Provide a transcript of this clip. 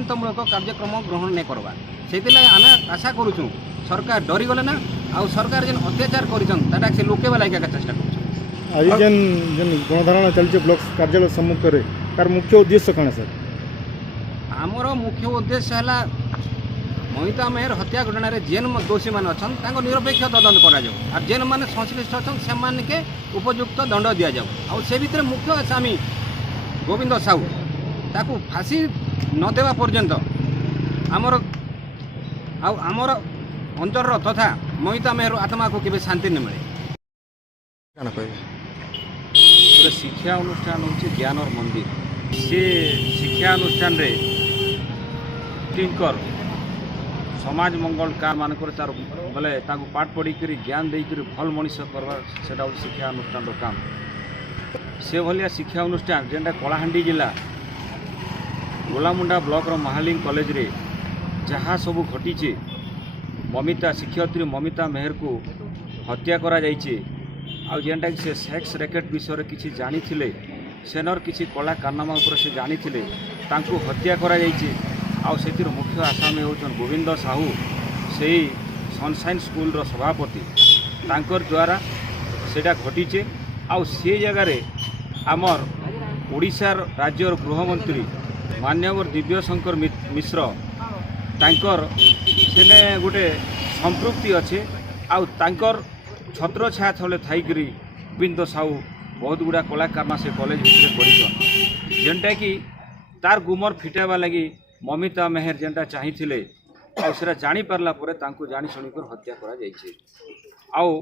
चक्रांतमूलक कार्यक्रम ग्रहण नहीं करवा से आम आशा करुँ सरकार डरीगले ना आउ सरकार जेन अत्याचार कर से लोकेवा लगे चेष्टा कर आज जेन जेन गणधारणा चलছে ब्लॉक कार्यालय सम्मुख रे तार मुख्य उद्देश्य कौन सर आमर मुख्य उद्देश्य है मोहिता मेहर हत्या घटना जेन दोषी मैंने अच्छा निरपेक्ष तदंत करा जेन मैंने संश्लिष्ट अच्छा से उपयुक्त दंड दि जाऊ आ से भितर मुख्य आसामी गोविंद साहू ताकू फांसी न देवा पर्यंत आमर आमर अंचल तथा मोहिता मेहर आत्मा को केवे शांति न मिले गोटे शिक्षा अनुष्ठान हूँ ज्ञान और मंदिर से शिक्षा अनुष्ठान रे टीकर समाज मंगल कार मानक तार बोले पाठ पढ़ी कर ज्ञान देकर भल मनीष करवा से शिक्षा अनुष्ठान काम से भाया शिक्षा अनुष्ठान जेनटा कलाहांडी जिला गोलामुंडा ब्लॉक महालिंग कॉलेज रे जहाँ सब घटीचे ममिता शिक्षयित्री ममिता मेहर को हत्या करा जाइए आउ जेनटा कि से सेक्स रैकेट विषय किसी जानी सेनर किसी कला कारनामा से जानी हत्या करा जाइए आउ से मुख्य आसामी होचन गोविंद साहू से सनसाइन स्कूल रो सभापति तांकर द्वारा सेटा घटीचे आउ से जगार आमर ओडिशार राज्यर गृहमंत्री मान्यवर दिव्यशंकर मिश्र तांकर सेने गोटे संपृक्ति अच्छे आउ तांकर छत्र छाया थले थी गोविंद साहू बहुत गुड़ा कलाकार से कॉलेज भितर पढ़ी जेनटा कि तार गुमर फिटावा लगी ममिता मेहर जेनटा चाहिए आउ जानी पारला जानी शुणिकर हत्या करा जाइए आउ